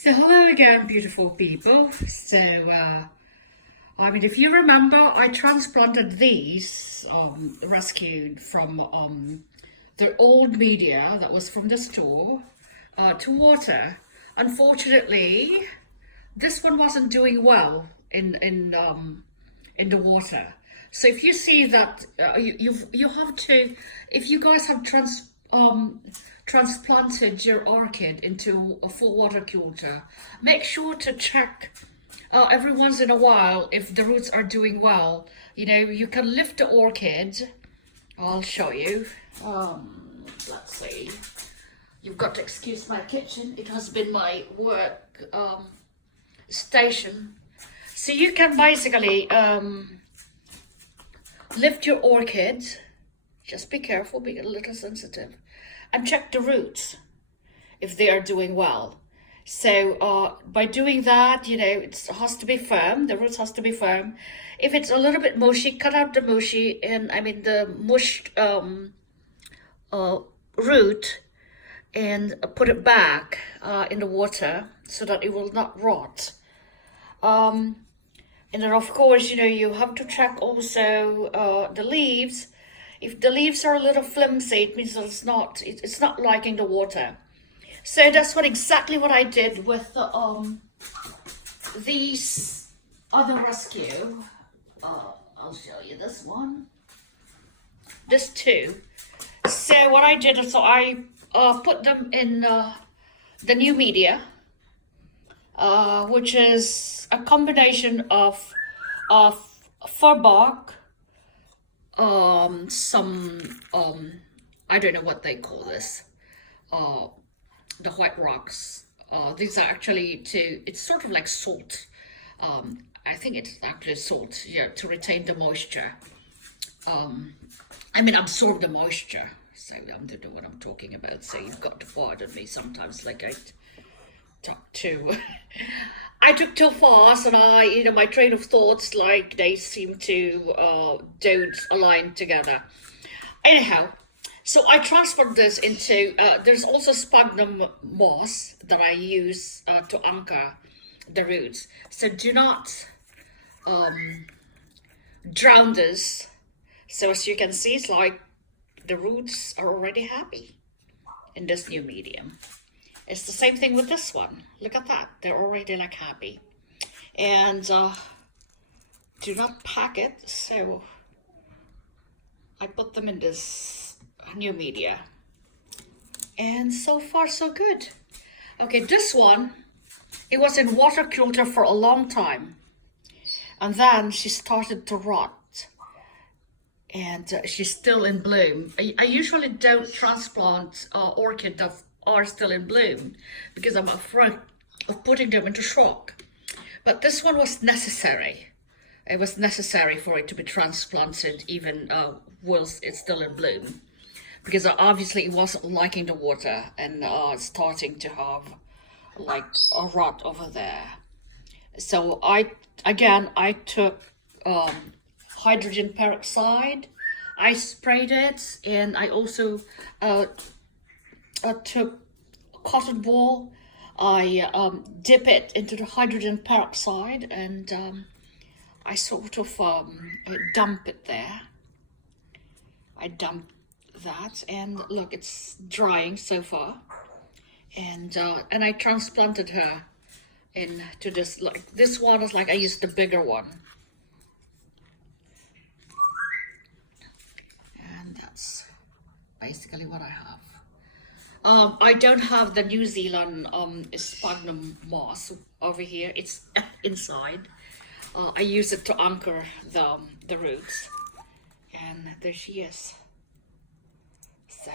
So hello again, beautiful people. If you remember, I transplanted these rescued from the old media that was from the store to water. Unfortunately, this one wasn't doing well in the water. So if you see that you have to, if you guys have transplanted your orchid into a full water culture, make sure to check every once in a while if the roots are doing well. You know, you can lift the orchid. I'll show you. Let's see. You've got to excuse my kitchen. It has been my work station. So you can basically lift your orchid. Just be careful, be a little sensitive, and check the roots if they are doing well. So by doing that, you know, it has to be firm. The roots has to be firm. If it's a little bit mushy, cut out the mushy, and I mean the mushed root, and put it back in the water so that it will not rot. And then of course, you know, you have to check also the leaves. If the leaves are a little flimsy, it means that it's not liking the water. So that's exactly what I did with these other rescue. I'll show you this one. This too. So what I did is I put them in the new media, which is a combination of fir bark, some I don't know what they call this, the white rocks. These are actually it's sort of like salt. I think it's actually salt, yeah, to retain the moisture. Absorb the moisture. So I don't know what I'm talking about. So you've got to pardon me sometimes, like I talk too. I took too fast, and my train of thoughts, like they seem to don't align together. Anyhow, so I transferred this into, there's also sphagnum moss that I use to anchor the roots. So do not drown this. So as you can see, it's like the roots are already happy in this new medium. It's the same thing with this one. Look at that. They're already like happy. And do not pack it. So I put them in this new media. And so far, so good. Okay, this one, it was in water culture for a long time. And then she started to rot. And she's still in bloom. I usually don't transplant orchid that are still in bloom because I'm afraid of putting them into shock. But this one was necessary. It was necessary for it to be transplanted even whilst it's still in bloom, because obviously it wasn't liking the water and starting to have like a rot over there. So I took hydrogen peroxide. I sprayed it, and I also took cotton ball. I dip it into the hydrogen peroxide, and I sort of dump it there. I dump that, and look, it's drying so far. And I transplanted her into this. Like this one is like I used the bigger one. That's basically what I have. I don't have the New Zealand sphagnum moss over here. It's inside. I use it to anchor the roots, and there she is. So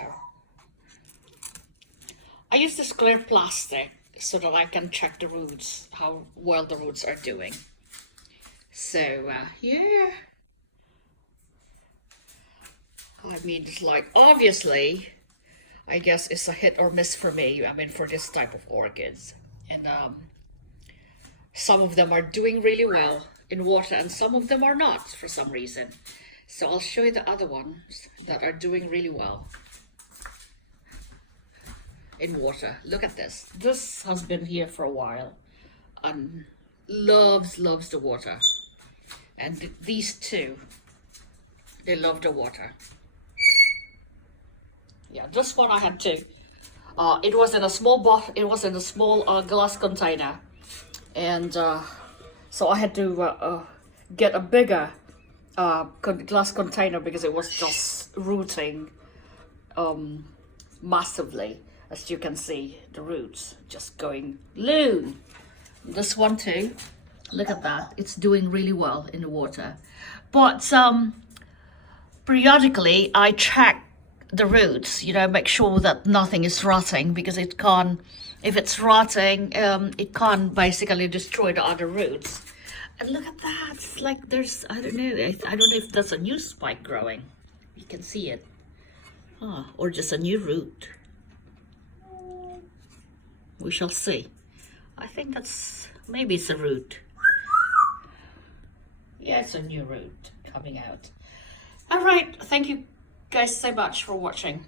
I use this clear plastic so that I can check the roots, how well the roots are doing. So yeah. It's like, obviously, I guess it's a hit or miss for me. For this type of orchids. And some of them are doing really well in water, and some of them are not for some reason. So I'll show you the other ones that are doing really well. in water. Look at this. This has been here for a while and loves the water. And these two, they love the water. Yeah, this one I had to. It was in a small glass container, and so I had to get a bigger glass container because it was just rooting massively. As you can see, the roots just going loon. This one too, look at that. It's doing really well in the water. But periodically I check the roots, you know, make sure that nothing is rotting, because it can't, if it's rotting, it can't basically destroy the other roots. And look at that, it's like there's, I don't know if that's a new spike growing. You can see it. Or just a new root. We shall see. I think that's, maybe it's a root. Yeah, it's a new root coming out. All right, thank you guys so much for watching.